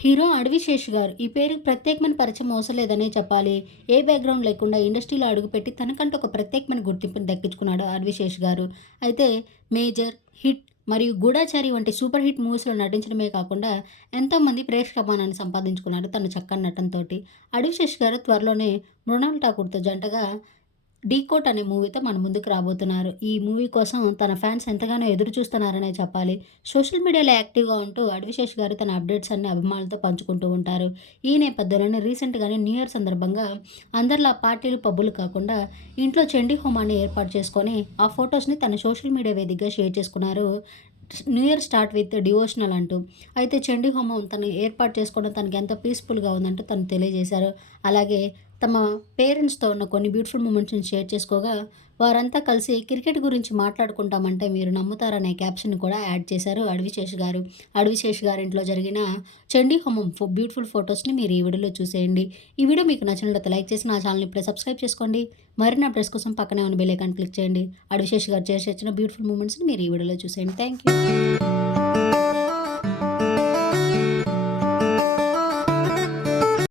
Hero Adivi Sesh గారు ఈ పేరుకు ప్రత్యేకమైన పరిచయం అవసరం లేదనే చెప్పాలి. ఏ బ్యాక్గ్రౌండ్ లేకుండా ఇండస్ట్రీలో అడుగుపెట్టి తనకంటూ ఒక ప్రత్యేకమైన గుర్తింపుని దక్కించుకున్నాడు అడవిశేష్ గారు. అయితే మేజర్ హిట్ మరియు గూఢాచారి వంటి సూపర్ హిట్ మూవీస్లో నటించడమే కాకుండా ఎంతోమంది ప్రేక్షకమానాన్ని సంపాదించుకున్నాడు తన చక్కని నటనతో అడవిశేష్ గారు త్వరలోనే మృణాల్ ఠాకూర్తో జంటగా డీకోట్ అనే మూవీతో మన ముందుకు రాబోతున్నారు. ఈ మూవీ కోసం తన ఫ్యాన్స్ ఎంతగానో ఎదురు చూస్తున్నారనే చెప్పాలి. సోషల్ మీడియాలో యాక్టివ్గా ఉంటూ అడివిశేష్ గారు తన అప్డేట్స్ అన్ని అభిమానులతో పంచుకుంటూ ఉంటారు. ఈ నేపథ్యంలోనే రీసెంట్గానే న్యూ ఇయర్ సందర్భంగా అందరిలా పార్టీలు పబ్బులు కాకుండా ఇంట్లో చండీ హోమాన్ని ఏర్పాటు చేసుకొని ఆ ఫొటోస్ని తన సోషల్ మీడియా వేదికగా షేర్ చేసుకున్నారు. New year start with devotional అంటూ. అయితే చండీ హోమం తను ఏర్పాటు చేసుకోవడం తనకి ఎంతో పీస్ఫుల్గా ఉందంటూ తను తెలియజేశారు. అలాగే తమ పేరెంట్స్తో ఉన్న కొన్ని బ్యూటిఫుల్ మూమెంట్స్ని షేర్ చేసుకోగా వారంతా కలిసి క్రికెట్ గురించి మాట్లాడుకుంటామంటే మీరు నమ్ముతారనే క్యాప్షన్ కూడా యాడ్ చేశారు అడవిశేష్ గారు. అడవిశేష్ గారి ఇంట్లో జరిగిన చండీ హోమం ఫో- బ్యూటిఫుల్ ఫొటోస్ని మీరు ఈ వీడియోలో చూసేయండి. ఈ వీడియో మీకు నచ్చినట్లయితే లైక్ చేసి నా ఛానల్ ఇప్పుడే సబ్స్క్రైబ్ చేసుకోండి. మరిన్ని అప్డేట్స్ కోసం పక్కనే ఉన్న బెల్ ఐకాన్ క్లిక్ చేయండి. అడవిశేష్ గారు చేసి వచ్చిన బ్యూటిఫుల్ మూమెంట్స్ని మీరు ఈ వీడియోలో చూసేయండి. Thank you